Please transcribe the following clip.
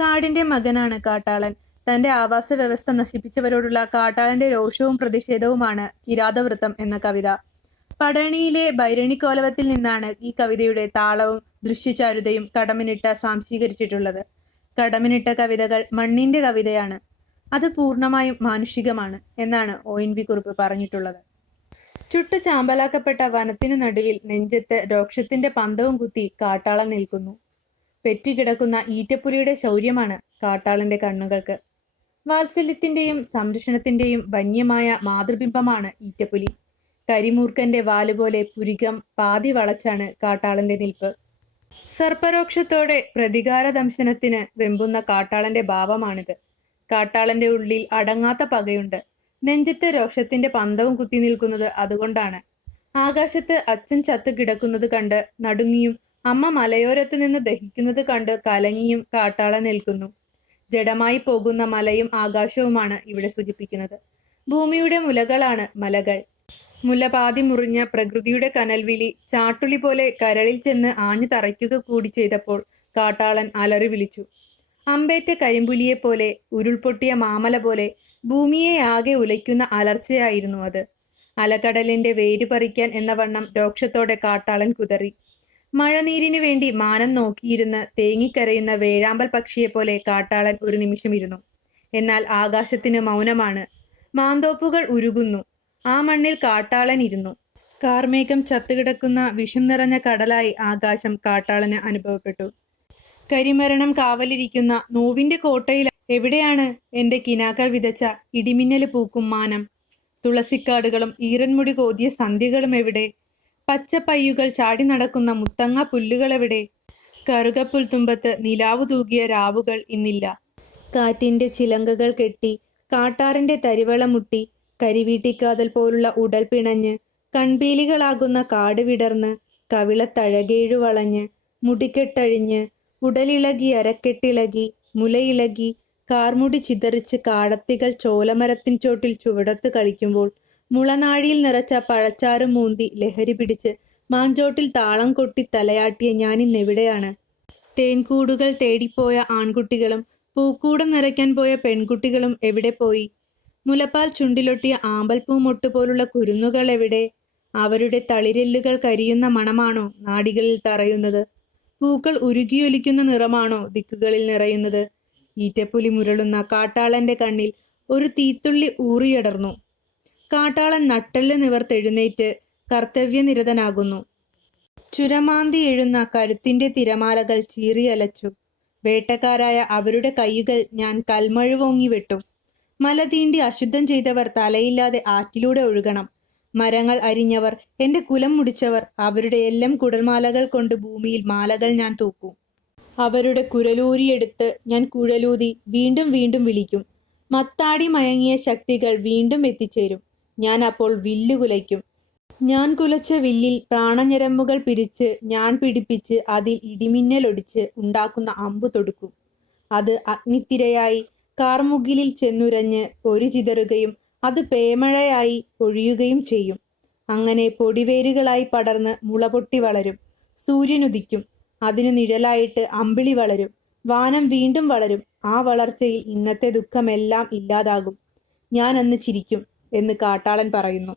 കാടിന്റെ മകനാണ് കാട്ടാളൻ. തന്റെ ആവാസ വ്യവസ്ഥ നശിപ്പിച്ചവരോടുള്ള കാട്ടാളന്റെ രോഷവും പ്രതിഷേധവുമാണ് കിരാതവൃത്തം എന്ന കവിത. പടണിയിലെ ഭൈരണിക്കോലവത്തിൽ നിന്നാണ് ഈ കവിതയുടെ താളവും ദൃശ്യചാരുതയും കടമിനിട്ട സ്വാംശീകരിച്ചിട്ടുള്ളത്. കടമിനിട്ട കവിതകൾ മണ്ണിന്റെ കവിതയാണ്. അത് പൂർണമായും മാനുഷികമാണ് എന്നാണ് ഒ എൻ വി കുറിപ്പ് പറഞ്ഞിട്ടുള്ളത്. ചുട്ടു ചാമ്പലാക്കപ്പെട്ട വനത്തിനു നടുവിൽ നെഞ്ചത്ത് രോക്ഷത്തിന്റെ പന്തവും കുത്തി കാട്ടാളൻ നിൽക്കുന്നു. പെറ്റുകിടക്കുന്ന ഈറ്റപ്പുലിയുടെ ശൗര്യമാണ് കാട്ടാളന്റെ കണ്ണുകൾക്ക്. വാത്സല്യത്തിന്റെയും സംരക്ഷണത്തിന്റെയും വന്യമായ മാതൃബിംബമാണ് ഈറ്റപ്പുലി. കരിമൂർഖന്റെ വാലുപോലെ പുരികം പാതി വളച്ചാണ് കാട്ടാളന്റെ നിൽപ്പ്. സർപ്പരോക്ഷത്തോടെ പ്രതികാര ദംശനത്തിന് വെമ്പുന്ന കാട്ടാളന്റെ ഭാവമാണിത്. കാട്ടാളന്റെ ഉള്ളിൽ അടങ്ങാത്ത പകയുണ്ട്. നെഞ്ചത്ത് രോഷത്തിന്റെ പന്തവും കുത്തി നിൽക്കുന്നത് അതുകൊണ്ടാണ്. ആകാശത്ത് അച്ഛൻ ചത്തു കിടക്കുന്നത് കണ്ട് നടുങ്ങിയും അമ്മ മലയോരത്ത് നിന്ന് ദഹിക്കുന്നത് കണ്ട് കലങ്ങിയും കാട്ടാള നിൽക്കുന്നു. ജഡമായി പോകുന്ന മലയും ആകാശവുമാണ് ഇവിടെ സൂചിപ്പിക്കുന്നത്. ഭൂമിയുടെ മുലകളാണ് മലകൾ. മുലപാതി മുറിഞ്ഞ പ്രകൃതിയുടെ കനൽവിളി ചാട്ടുളി പോലെ കരളിൽ ചെന്ന് ആഞ്ഞു തറയ്ക്കുക കൂടി ചെയ്തപ്പോൾ കാട്ടാളൻ അലറി വിളിച്ചു. അമ്പേറ്റ കരിമ്പുലിയെ പോലെ ഉരുൾപൊട്ടിയ മാമല പോലെ ഭൂമിയെ ആകെ ഉലയ്ക്കുന്ന അലർച്ചയായിരുന്നു അത്. അലകടലിന്റെ വേര് പറിക്കാൻ എന്ന വണ്ണം രോക്ഷത്തോടെ കാട്ടാളൻ കുതറി. മഴനീരിനു വേണ്ടി മാനം നോക്കിയിരുന്ന് തേങ്ങിക്കരയുന്ന വേഴാമ്പൽ പക്ഷിയെ പോലെ കാട്ടാളൻ ഒരു നിമിഷം ഇരുന്നു. എന്നാൽ ആകാശത്തിന് മൗനമാണ്. മാന്തോപ്പുകൾ ഉരുകുന്നു. ആ മണ്ണിൽ കാട്ടാളൻ ഇരുന്നു. കാർമേഘം ചത്തുകിടക്കുന്ന വിഷം നിറഞ്ഞ കടലായി ആകാശം കാട്ടാളന് അനുഭവപ്പെട്ടു. കരിമരണം കാവലിരിക്കുന്ന നോവിന്റെ കോട്ടയിൽ എവിടെയാണ് എന്റെ കിനാക്കൾ വിതച്ച ഇടിമിന്നൽ പൂക്കും മാനം? തുളസിക്കാടുകളും ഈരൻമുടി കോതിയ സന്ധ്യകളും എവിടെ? പച്ചപ്പയ്യുകൾ ചാടി നടക്കുന്ന മുത്തങ്ങ പുല്ലുകളെവിടെ? കറുകപ്പുൽ തുമ്പത്ത് നിലാവു തൂകിയ രാവുകൾ ഇന്നില്ല. കാറ്റിന്റെ ചിലങ്കകൾ കെട്ടി കാട്ടാറിന്റെ തരിവളമുട്ടി കരിവീട്ടിക്കാതൽ പോലുള്ള ഉടൽ പിണഞ്ഞ് കൺപീലികളാകുന്ന കാട് വിടർന്ന് കവിളത്തഴകേഴു വളഞ്ഞ് മുടിക്കെട്ടഴിഞ്ഞ് ഉടലിളകി അരക്കെട്ടിളകി മുലയിളകി കാർമുടി ചിതറിച്ച് കാടത്തികൾ ചോലമരത്തിൻ ചോട്ടിൽ ചുവടത്ത് കളിക്കുമ്പോൾ മുളനാഴിയിൽ നിറച്ച പഴച്ചാറും മൂന്തി ലഹരി പിടിച്ച് മാഞ്ചോട്ടിൽ താളം കൊട്ടി തലയാട്ടിയ ഞാനിന്നെവിടെയാണ്? തേൻകൂടുകൾ തേടിപ്പോയ ആൺകുട്ടികളും പൂക്കൂടം നിറയ്ക്കാൻ പോയ പെൺകുട്ടികളും എവിടെ പോയി? മുലപ്പാൽ ചുണ്ടിലൊട്ടിയ ആമ്പൽപ്പൂ മൊട്ട് പോലുള്ള കുരുന്നുകൾ എവിടെ? അവരുടെ തളിരെല്ലുകൾ കരിയുന്ന മണമാണോ നാടികളിൽ തറയുന്നത്? പൂക്കൾ ഉരുകിയൊലിക്കുന്ന നിറമാണോ ദിക്കുകളിൽ നിറയുന്നത്? ഈറ്റപ്പുലി മുരളുന്ന കാട്ടാളന്റെ കണ്ണിൽ ഒരു തീത്തുള്ളി ഊറിയടർന്നു. കാട്ടാളൻ നട്ടെല്ല് നിവർത്തെഴുന്നേറ്റ് കർത്തവ്യനിരതനാകുന്നു. ചുരമാന്തി എഴുന്ന കരുത്തിന്റെ തിരമാലകൾ ചീറിയലച്ചു. വേട്ടക്കാരായ അവരുടെ കൈകൾ ഞാൻ കൽമഴുവോങ്ങി വെട്ടും. മല തീണ്ടി അശുദ്ധം ചെയ്തവർ തലയില്ലാതെ ആറ്റിലൂടെ ഒഴുകണം. മരങ്ങൾ അരിഞ്ഞവർ എന്റെ കുലം മുടിച്ചവർ അവരുടെ എല്ലാം കുടൽമാലകൾ കൊണ്ട് ഭൂമിയിൽ മാലകൾ ഞാൻ തൂക്കും. അവരുടെ കുരലൂരിയെടുത്ത് ഞാൻ കുഴലൂതി വീണ്ടും വീണ്ടും വിളിക്കും. മത്താടി മയങ്ങിയ ശക്തികൾ വീണ്ടും എത്തിച്ചേരും. ഞാൻ അപ്പോൾ വില്ലു കുലയ്ക്കും. ഞാൻ കുലച്ച വില്ലിൽ പ്രാണഞരമ്പുകൾ പിരിച്ച് ഞാൻ പിടിപ്പിച്ച് അതിൽ ഇടിമിന്നലൊടിച്ച് ഉണ്ടാക്കുന്ന അമ്പ് തൊടുക്കും. അത് അഗ്നിത്തിരയായി കാർമുകിലിൽ ചെന്നുരഞ്ഞ് പൊരി ചിതറുകയും അത് പേമഴയായി ഒഴിയുകയും ചെയ്യും. അങ്ങനെ പൊടിവേരുകളായി പടർന്ന് മുളപൊട്ടി വളരും. സൂര്യനുദിക്കും. അതിനു നിഴലായിട്ട് അമ്പിളി വളരും. വാനം വീണ്ടും വളരും. ആ വളർച്ചയിൽ ഇന്നത്തെ ദുഃഖമെല്ലാം ഇല്ലാതാകും. ഞാൻ അന്ന് ചിരിക്കും. എന്ന് കാട്ടാളൻ പറയുന്നു.